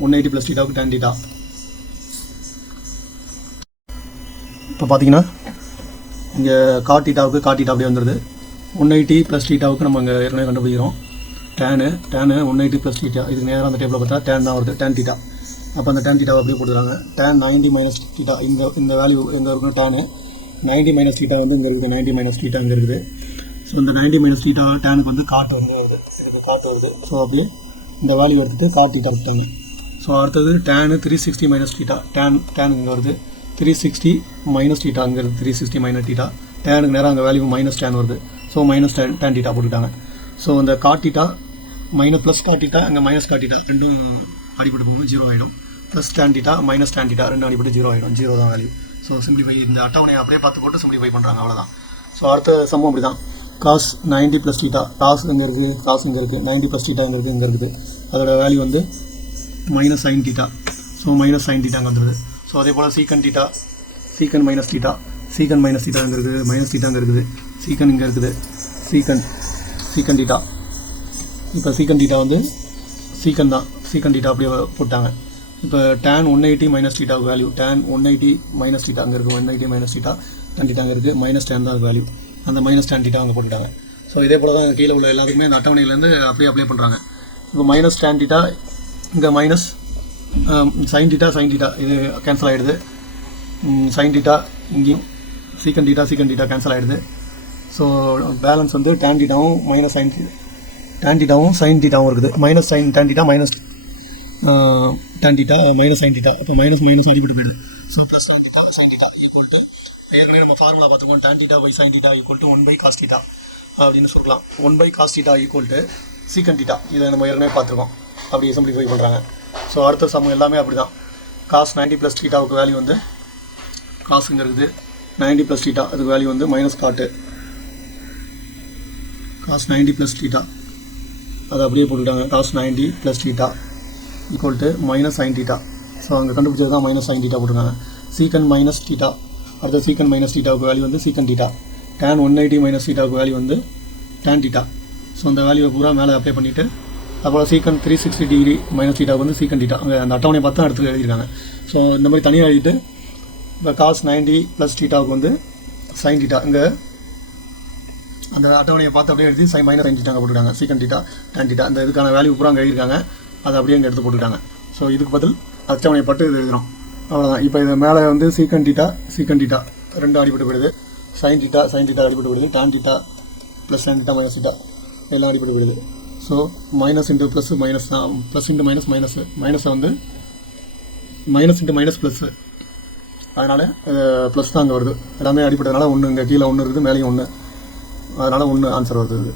180 ப்ளஸ் டீட்டாவுக்கு டேன் டீட்டா. இப்போ பார்த்தீங்கன்னா இங்கே காட் டீட்டாவுக்கு காட் டீட்டா அப்படியே வந்துடுது. 180 ப்ளஸ் டீட்டாவுக்கு நம்ம இங்கே ஏற்கனவே கண்டுபிடிக்கிறோம். டேனு 180 ப்ளஸ் டீட்டா. இதுக்கு நேராக அந்த டேபிளில் பார்த்தா டேன் தான் வருது, டேன் டீட்டா. அப்போ அந்த டேன் டீட்டாவை அப்படியே போட்டுக்கிறாங்க. Tan 90 minus theta. இந்த வேல்யூ எங்கே இருக்கணும்? டேனு 90 மைனஸ் டீட்டா வந்து இங்கே இருக்குது. 90 மைனஸ் டீட்டா இங்கே இருக்குது. ஸோ இந்த 90 மைனஸ் டீட்டா டேனுக்கு வந்து காட்டு வந்து வருது. இதுக்கு காட்டு வருது. ஸோ அப்படியே இந்த வேல்யூ எடுத்துகிட்டு காட் டீட்டா விட்டாங்க. ஸோ அடுத்தது டேனு 360 மைனஸ் டீட்டா. டேன் இங்கே வருது. 360 மைனஸ் டீட்டா அங்கே இருக்குது. 360 மைனஸ் டீட்டா. டேனுக்கு நேரம் அங்கே வேல்யூ மைனஸ் டேன் வருது. ஸோ மைனஸ் டேன் டீட்டா போட்டுட்டாங்க. ஸோ இந்த cot theta minus plus cot theta, அங்கே மைனஸ் காட் டீட்டா ரெண்டும் அடிப்பட்டு போகணும், 0 ஆகிடும். Plus tan theta minus tan theta ரெண்டும் அடிப்பட்டு 0 ஆகிடும். 0 தான் வேல்யூ. ஸோ சிம்பிளிஃபை, இந்த அட்டவணையை அப்படியே பார்த்து போட்டு சிம்பிளிஃபை பண்ணுறாங்க, அவ்வளோதான். ஸோ அடுத்த சம்பவம் அப்படி தான். Cos 90 plus theta. காசு இங்கே இருக்குது, காசு இங்கே இருக்குது. 90 ப்ளஸ் டீட்டா இங்கே இருக்குது, இங்கே இருக்குது. அதோட வேல்யூ வந்து minus sine theta. So minus sine theta அங்கே வந்துடுது. ஸோ அதே போல் சீக்கன் டீட்டா, சீக்கன் மைனஸ் டீட்டா. சீக்கன் மைனஸ் டீட்டா இங்கே இருக்குது, மைனஸ் டீட்டா அங்கே இருக்குது. சீக்கன் இங்கே இருக்குது. சீக்கன் டீட்டா. இப்போ சீக்கன் டீட்டா வந்து சீக்கன் தான். சீக்கன் டீட்டா அப்படியே போட்டாங்க. இப்போ டேன் 180 மைனஸ் டீட்டாவுக்கு வேல்யூ. டேன் 180 மைனஸ் டீட்டா அங்கே இருக்குது. 180 மைனஸ் டீட்டா, டேன் டீட்டா அங்கே இருக்குது. மைனஸ் டேன் தான் அது வேல்யூ. அந்த மைனஸ் டேன் டீட்டா அங்கே போட்டுட்டாங்க. ஸோ இதே போல் தான் கீழே உள்ள எல்லாத்துக்குமே அந்த அட்டவணையிலேருந்து அப்படியே அப்ளை பண்ணுறாங்க. இப்போ மைனஸ் டேன் டீட்டா, இங்கே மைனஸ் சைன் டீட்டா இது கேன்சல் ஆகிடுது. சைன் டீட்டா இங்கேயும் சீக்கன் டீட்டா கேன்சல் ஆகிடுது. ஸோ பேலன்ஸ் வந்து டேன் டீட்டாவும் மைனஸ் சைன் டேன் டீட்டாவும் சைன் டீட்டாவும் இருக்குது. Minus sine tan theta minus tan theta minus sine theta. இப்போ மைனஸ் அடிப்பட்டு போயிடுது. So plus tan theta sine theta equal to, ஏற்கனவே நம்ம ஃபார்முலா பார்த்துக்கோம். Tan theta by sine theta equal to 1 by cos theta அப்படின்னு சொல்லலாம். 1 by cos theta equal to secant theta. இதை நம்ம ஏற்கனவே பார்த்துருக்கோம். அப்படி சிம்பிளிஃபை பண்ணுறாங்க. ஸோ அடுத்த சமம் எல்லாமே அப்படி தான். காஸ் 90 ப்ளஸ் டீட்டாவுக்கு வேல்யூ வந்து காசு இங்கே இருக்குது. 90 ப்ளஸ் டீட்டா அதுக்கு வேல்யூ வந்து minus cot. Cos 90 plus theta அதை அப்படியே போட்டுக்கிட்டாங்க. Cos 90 plus theta equal to minus sine theta. So அங்கே கண்டுபிடிச்சது தான் மைனஸ் சைன் டீட்டா போட்டுருக்காங்க. சீக்கன் மைனஸ் டீட்டா. அடுத்த சீக்கன் மைனஸ் டீட்டாவுக்கு வேல்யூ வந்து சீக்கன் டீட்டா. டேன் 180 மைனஸ் டீட்டாவுக்கு வேல்யூ வந்து டேன் டீட்டா. ஸோ அந்த வேல்யூவை பூரா மேலே அப்ளை பண்ணிவிட்டு அப்புறம் சீக்கன் 360 டிகிரி மைனஸ் டீட்டாவுக்கு வந்து சீக்கன் டீட்டா. அங்கே அந்த அட்டவணையை பார்த்து தான் எடுத்து எழுதியிருக்காங்க. ஸோ இந்த மாதிரி தனியாக எழுதிட்டு இப்போ காஸ் 90 ப்ளஸ் டீட்டாவுக்கு வந்து சைன் டீட்டா. இங்கே அந்த அட்டவணையை பார்த்து அப்படியே எழுதி மைனஸ் சைன் டீட்டா போட்டுருக்காங்க. சீக்கன் டீட்டா டேன் டீட்டா அந்த இதுக்கான வேல்யூ பூரா அங்கே எழுதியிருக்காங்க. அதை அப்படியே அங்கே எடுத்து போட்டுருக்காங்க. ஸோ இதுக்கு பதில் அட்டவணைப்பட்டு இது எழுதுகிறோம், அவ்வளோதான். இப்போ இது மேலே வந்து சீக்கன் டீட்டா ரெண்டும் அடிபட்டு போயிடுது, சைன் டீட்டா அடிபட்டு போயிடுது, tan theta plus tan theta minus theta எல்லாம் அடிபட்டு போயிடுது. So minus into plus minus தான், ப்ளஸ் இன்ட்டு மைனஸை வந்து மைனஸ் இன்ட்டு மைனஸ் ப்ளஸ்ஸு, அதனால் ப்ளஸ் தான் அங்கே வருது. எல்லாமே அடிப்பட்டதுனால ஒன்று, இங்கே கீழே ஒன்று இருக்குது, மேலேயும் ஒன்று, அதனால் ஒன்று ஆன்சர் வருது. இது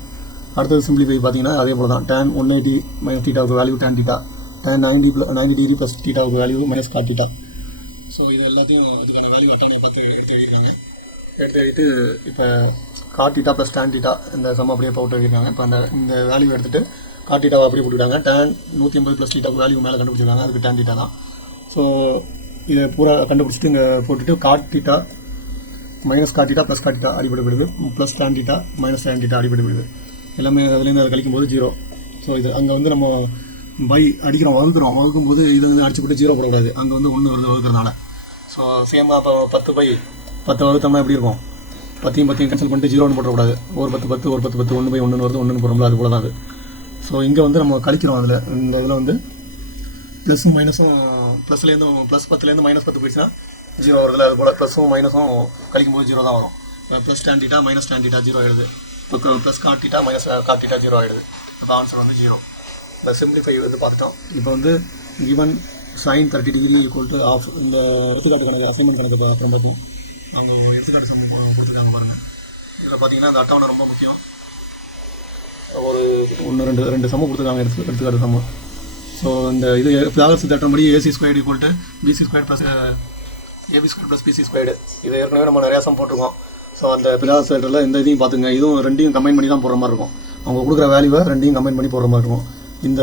அடுத்தது சிம்பிளிஃபை பார்த்தீங்கன்னா அதே போல் தான். tan 180 மைனஸ் டீட்டாவுக்கு value tan theta, tan 90 degree plus டீட்டாவுக்கு value minus cot theta. So இது எல்லாத்தையும் இதுக்கான வேல்யூ அட்டவணையை பார்த்து எடுத்து எழுதிருக்காங்க. எடுத்து எழுதிட்டு இப்போ God theta plus tan theta இந்த சம் அப்படியே போட்டு எழுதிருக்காங்க. இப்போ இந்த வேல்யூ எடுத்துகிட்டு காட் டீட்டாவை அப்படியே போட்டுக்கிட்டாங்க. tan 180 ப்ளஸ் டீட்டாவுக்கு வேல்யூ மேலே கண்டுபிடிச்சிருக்காங்க, அதுக்கு tan டீட்டா தான். ஸோ இதை பூரா கண்டுபிடிச்சிட்டு இங்கே போட்டுட்டு God theta minus cot theta plus cot theta அடிபட்டு போயிடுது, plus tan theta minus tan theta அடிபட்டு போயிடுது. எல்லாமே அதுலேருந்து அதை கழிக்கும் போது 0. ஸோ இது அங்கே வந்து நம்ம பை அடிக்கிறோம், வகுக்கும் போது இதை வந்து அடிச்சு போட்டு 0 போடக்கூடாது, அங்கே வந்து 1 வருது வகுக்கிறதுனால. ஸோ சேமாக இப்போ 10 வகுத்தோம்னா எப்படி இருக்கும், 10 கேன்சல் பண்ணிட்டு 0 போடக்கூடாது, ஒரு 10 1 1 வருது, 1 போடுறோம்ல, அது போல தான் அது. ஸோ இங்கே வந்து நம்ம கழிக்கிறோம், அதில் இந்த இதில் வந்து ப்ளஸும் மைனஸும், +10லேருந்து -10 போயிடுச்சுன்னா 0 வருதுல, அது போல் ப்ளஸும் மைனஸும் கழிக்கும் போது 0 தான் வரும். Plus tan theta minus tan theta 0 ஆகிடுது, இப்போ plus cot theta minus cot theta 0 ஆகிடுது. இப்போ ஆன்சர் வந்து 0. இந்த சிம்பிளிஃபை வந்து பார்த்துட்டோம். இப்போ வந்து given sin 30 degree equal to half, இந்த எடுத்துக்காட்டு கணக்கு அசைன்மெண்ட் கணக்கு அப்புறம் பார்ப்போம். அவங்க எடுத்துக்காட்டு சம் கொடுத்துருக்காங்க பாருங்கள். இதில் பார்த்தீங்கன்னா இந்த அட்டவணை ரொம்ப முக்கியம். ஒரு 2 சம்மு கொடுத்துருக்காங்க, எடுத்துக்காட்டு சம்மு. ஸோ இந்த இது பிதாகரஸ் தேற்றம்படி AC² equal to BC² plus AB² plus BC². இது ஏற்கனவே நம்ம நிறையா சம் போட்டிருக்கோம். ஸோ அந்த பிதாகரஸ் தேற்றத்தில் இந்த இதையும் பார்த்துங்க, இதுவும் ரெண்டையும் கம்பைன் பண்ணி தான் போடுற மாதிரி இருக்கும். அவங்க கொடுக்குற வேல்யூவை ரெண்டையும் கம்பைன் பண்ணி போடுற மாதிரி இருக்கும். இந்த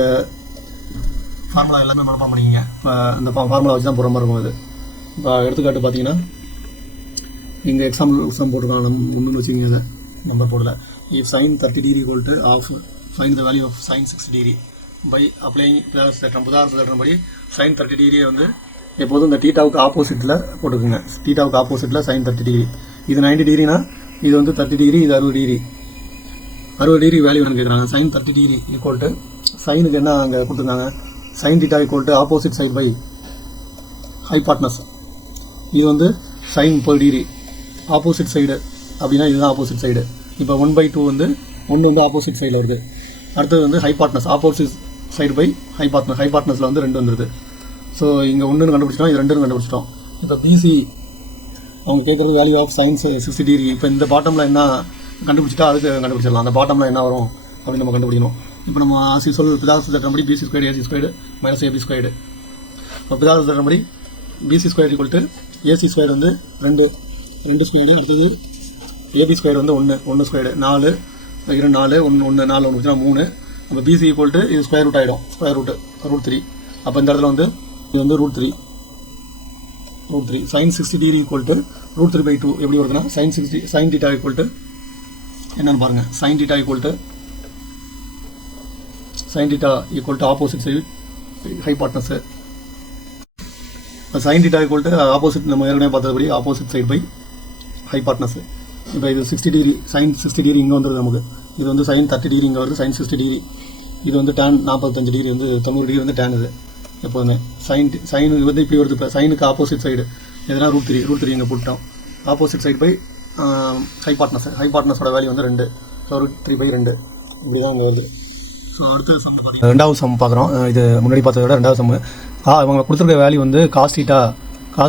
ஃபார்முலா எல்லாமே மனப்பாடம் பண்ணிக்கிங்க. இப்போ இந்த ஃபார்முலா வச்சு தான் போடுற மாதிரி இருக்கும். இது இப்போ எடுத்துக்காட்டு பார்த்தீங்கன்னா இங்கே எக்ஸாம்பிள் சம் போட்டிருக்காங்க, ஒன்றுன்னு வச்சுக்கிங்க, அதை நம்பர் போடல. If sin 30 degree equal to half, find the value of sin 60 degree by applying Pythagoras தேற்றம் படி sin 30 டிகிரியை வந்து எப்போதும் இந்த டீட்டாவுக்கு ஆப்போசிட்டில் போட்டுக்குங்க. டீட்டாவுக்கு ஆப்போசிட்டில் sin 30 டிகிரி. இது 90 டிகிரினா இது வந்து 30 டிகிரி, இது 60 டிகிரி. 60 டிகிரி வேல்யூ வேணும்னு கேட்குறாங்க. sin 30 டிகிரி ஈக்குவல் டு சைனுக்கு என்ன அங்கே கொடுத்துருக்காங்க, sin theta equal to opposite side by hypotenuse. இது வந்து sin 30 டிகிரி ஆப்போசிட் சைடு அப்படின்னா இதுதான் ஆப்போசிட் சைடு. இப்போ 1/2 வந்து 1 வந்து ஆப்போசிட் சைடில் வருது. அடுத்தது வந்து ஹைபாட்னஸ், ஆப்போசிட் சைடு பை ஹைபாட்னஸில் வந்து 2 வந்துடுது. ஸோ இங்கே 1 கண்டுபிடிச்சிட்டோம், இது 2 கண்டுபிடிச்சிட்டோம். இப்போ பிசி அவங்க கேட்குறது வேல்யூ ஆஃப் sin 60 டிகிரி. இப்போ இந்த பாட்டமில் என்ன கண்டுபிடிச்சிட்டா அதுக்கு கண்டுபிடிச்சிடலாம். அந்த பாட்டமில் என்ன வரும் அப்படின்னு நம்ம கண்டுபிடிக்கணும். இப்போ நம்ம Pythagoras தேற்றம்படி BC² AC² minus AB². இப்போ Pythagoras தேற்றம்படி BC² equal to AC² வந்து 2 ஸ்கொயர்டு, அடுத்தது AB² வந்து 1 4 4 1 வச்சுன்னா 3. அப்போ BC ஈக்குவல் டு இது ஸ்கொயர் ரூட் ஆகிடும், √3. அப்போ இந்த இடத்துல வந்து இது வந்து √3 sin 60 டிகிரி ஈக்குவல் டு √3/2 எப்படி வருதுன்னா sin டீட்டா ஈக்குவல் டு என்னென்னு பாருங்கள். sin theta equal to opposite side hypotenuse. sin theta equal to opposite, நம்ம ஏற்கனவே பார்த்தபடி ஆப்போசிட் சைடு பை ஹைபாட்னஸ். இப்போ இது 60 டிகிரி, sin 60 டிகிரி இங்கே வந்துடுது நமக்கு. இது வந்து sin 30 டிகிரி இங்கே வருது, sin 60 டிகிரி. இது வந்து tan 45 டிகிரி வந்து 90 டிகிரி வந்து tan இது எப்போதுமே. சைன் வந்து இப்படி வருது. இப்போ சைனுக்கு ஆப்போசிட் சைடு எதுனா √3 இங்கே போட்டோம். ஆப்போசிட் சைடு பை ஹைபாட்னஸோட வேல்யூ வந்து 2, ஸோ √3/2 இப்படி தான் அங்கே வருது. ஸோ அடுத்த சம் பார்த்தீங்கன்னா 2வது சம் பார்க்குறோம். இது முன்னாடி பார்த்ததை விட 2வது சம். இவங்க கொடுத்துருக்க வேல்யூ வந்து காஸ்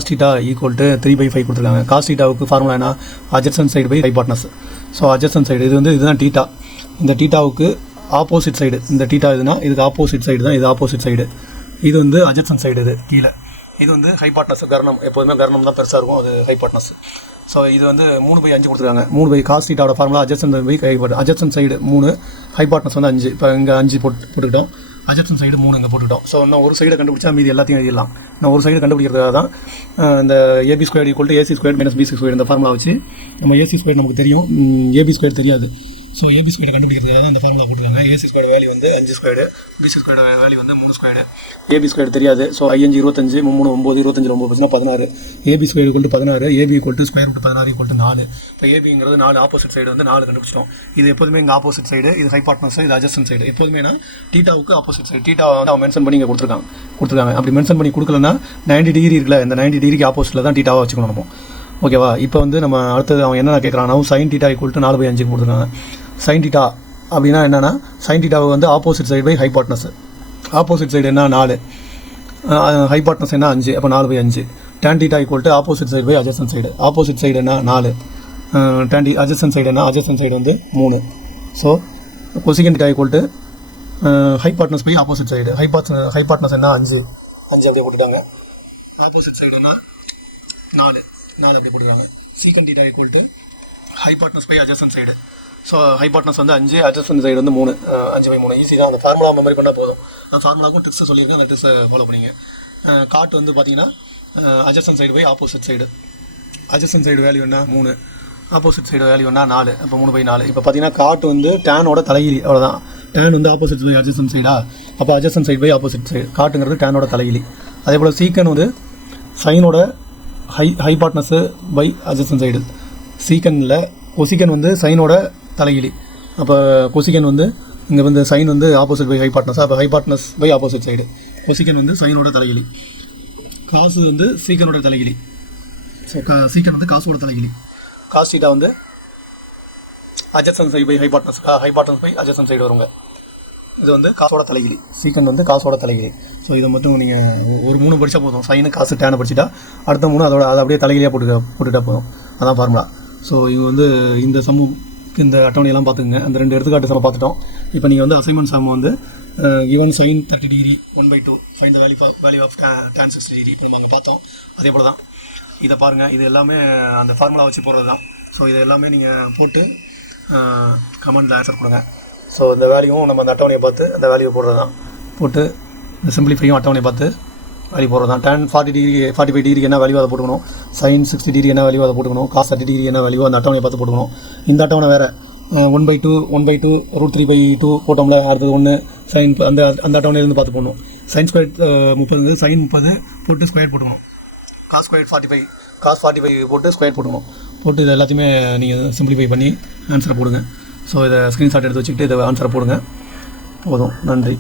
டீட்டா ஈக்குவல் டு 3/5 கொடுத்துருக்காங்க. காஸ் டீட்டாவுக்கு ஃபார்முலா என்ன, adjacent side by hypotenuse. So adjacent side இது வந்து இதுதான் டீட்டா. இந்த டீட்டாவுக்கு ஆப்போசிட் சைடு, இந்த டீட்டா இதுனா இதுக்கு ஆப்போசிட் சைடு தான், இது ஆப்போசிட் சைடு. இது வந்து அட்ஜசன்ட் சைடு, இது கீழே. இது வந்து ஹைபாட்னஸ், கர்ணம். எப்போதுமே கர்ணம் தான் பெருசாக இருக்கும், அது ஹைபாட்னஸ். ஸோ இது வந்து 3/5 கொடுத்துருக்காங்க. 3 காஸ் டீட்டாவோட formula adjacent by hypotenuse. Adjacent side 3, hypotenuse வந்து 5. இப்போ இங்கே 5 போட்டுக்கிட்டோம், அட்ஜசன்ட் சைடு 3 இங்கே போட்டுக்கிட்டோம். ஸோ இன்னும் ஒரு சைடை கண்டுபிடிச்சா மீதி எல்லாத்தையும் எழுதிடலாம். நான் ஒரு சைடு கண்டுபிடிக்கிறதுக்காக தான் இந்த AB² equal to AC² minus BC². இந்த ஃபார்முலா வச்சு நம்ம AC² நமக்கு தெரியும், AB² தெரியாது. ஸோ ஏபி ஸ்கொயர் கண்டுபிடிக்கிறதுக்காக தான் இந்த ஃபார்முலா போட்டுருக்காங்க. ஏசி ஸ்கொயர் வேல்யூ வந்து 5 ஸ்கொயர், பிசி ஸ்கொயர் வேல்யூ வந்து 3 ஸ்கொயர். ஏபி ஸ்கொயர் தெரியாது. So 5 25 3 9 25 9 16. AB square equal to 16, AB equal to square root 16 equal to 4. இப்போ ஏபிங்கிறது 4, ஆப்போசிட் சைடு வந்து 4 கண்டுபிடிச்சிட்டோம். இது எப்போதுமே இங்கே ஆப்போசிட் சைடு, இது ஹைபாட்னஸ், இது அட்ஜஸ்டன்ட் சைடு. எப்போதுமே டீட்டாவுக்கு ஆப்போசிட் சைடு, டீட்டா வந்து அவன் மென்ஷன் பண்ணி இங்கே கொடுத்துருக்காங்க. அப்படி மென்ஷன் பண்ணி கொடுக்கலன்னா 90 டிகிரி இருக்குல்ல, இந்த 90 டிகிரிக்கு ஆப்போசிட்டில் தான் டீட்டாவாக வச்சுக்கணும் நம்ம. ஓகேவா? இப்போ வந்து நம்ம அடுத்தது அவன் என்ன கேட்குறான்னா சைன் டீட்டா ஈக்குவல் டு 4/5 கொடுத்துருக்காங்க. சைன் டீட்டா அப்படின்னா என்னென்னா சைன் டீட்டாவை வந்து opposite side by hypotenuse. Opposite side என்ன 4, ஹைபாட்னஸ் என்ன 5, அப்போ 4/5. Tan theta equal to opposite side by adjacent side. Opposite side என்ன 4, அட்ஜஸ்டன்ட் சைடு என்ன, அட்ஜஸ்டன்ட் சைடு வந்து 3. So cosecant theta equal to hypotenuse by opposite side. Hypotenuse என்ன 5 அப்படியே போட்டுட்டாங்க. Opposite side என்ன 4 அப்படி போட்டுருக்காங்க. Secant theta equal to hypotenuse by adjacent side. So hypotenuse வந்து 5, அட்ஜஸ்டன்ட் சைடு வந்து 3, 5/3. ஈஸி தான். அந்த ஃபார்முலா மெமரி பண்ணால் போதும். அந்த ஃபார்முலாவுக்கும் ட்ரிக்ஸை சொல்லியிருக்கேன், அந்த ட்ரிக்ஸை ஃபாலோ பண்ணிங்க. காட் வந்து பார்த்தீங்கன்னா adjacent side by opposite side. Adjacent side value என்ன 3, ஆப்போசிட் சைடு வேல்யூ என்ன 4, அப்போ 3/4. இப்போ பார்த்தீங்கன்னா காட் வந்து டேனோட தலைகிலி, அவ்வளோதான். டேன் வந்து ஆப்போசிட் பை அட்ஜஸ்டன்ட் சைடா, அப்போ adjacent side by opposite side. காட்டுங்கிறது டேனோட தலைகிலி. அதே போல் சீக்கன் வந்து சைனோட ஹைபாட்னஸ் பை அட்ஜஸ்டன்ட் சைடு. சீக்கனில் கொசிக்கன் வந்து சைனோட தலைகிலி. அப்போ கொசிக்கன் வந்து இங்கே வந்து சைன் வந்து ஆப்போசிட் பை ஹைபாட்னஸ், அப்போ ஹைபாட்னஸ் பை ஆப்போசிட் சைடு. கொசிக்கன் வந்து சைனோட தலைகிலி. காசு வந்து சீக்கனோட தலைகிலி. ஸோ சீக்கன் வந்து காசோட தலைகிலி. காஸ் டீட்டா வந்து adjacent side by hypotenuse, hypotenuse by adjacent side வருங்க. இது வந்து காசோட தலைகிலி. சீக்கன் வந்து காசோட தலைகிலி. ஸோ இதை மட்டும் நீங்கள் ஒரு 3 படித்தா போதும். சைனு காசு டேனை படிச்சுட்டா அடுத்த 3 அதை அப்படியே தலைகிலியாக போட்டுட்டா போதும். அதான் ஃபார்முலா. ஸோ இது வந்து இந்த இந்த அட்டவணையெல்லாம் பார்த்துக்குங்க. அந்த 2 எடுத்துக்காட்டு சம பார்த்துட்டோம். இப்போ நீங்கள் வந்து அசைன்மெண்ட் சம் வந்து given sine 30 degree 1/2 find the value of tan 60 degree நம்ம அங்கே பார்த்தோம். அதே போல் தான் இதை பாருங்கள். இது எல்லாமே அந்த ஃபார்முலா வச்சு போடுறது தான். ஸோ இது எல்லாமே நீங்கள் போட்டு கமெண்டில் ஆன்சர் கொடுங்க. ஸோ இந்த வேல்யூவும் நம்ம அந்த அட்டவணையை பார்த்து அந்த வேல்யூ போடுறது தான். போட்டு இந்த சிம்பிளிஃபையும் அட்டவணையை பார்த்து வேல்யூ போடுறது தான். tan 40 டிகிரி 45 டிகிரிக்கு என்ன வேல்யூ அதை போட்டுக்கணும். சைன் 60 டிகிரி என்ன வேல்யூ அதை போட்டுக்கணும். காஸ் 30 டிகிரி என்ன வேல்யூ அந்த அட்டவணையை பார்த்து போட்டுக்கணும். இந்த அட்டவணை வேறு 1/2 √3/2 போட்டோம்ல. அடுத்தது 1 சைன் அந்த அட்டவணையிலேருந்து பார்த்து போடணும். சைன் ஸ்கொயர் 30, சைன் 30 போட்டு ஸ்கொயர் போட்டுக்கணும். காஸ் ஸ்கொயர் 45, காஸ் 45 போட்டு ஸ்கொயர் போட்டுக்கணும். போட்டு இது எல்லாத்தையுமே நீங்கள் சிம்பிளிஃபை பண்ணி ஆன்சரை போடுங்க. ஸோ இதை ஸ்க்ரீன்ஷாட் எடுத்து வச்சுக்கிட்டு இதை ஆன்சரை போடுங்க. போதும். நன்றி.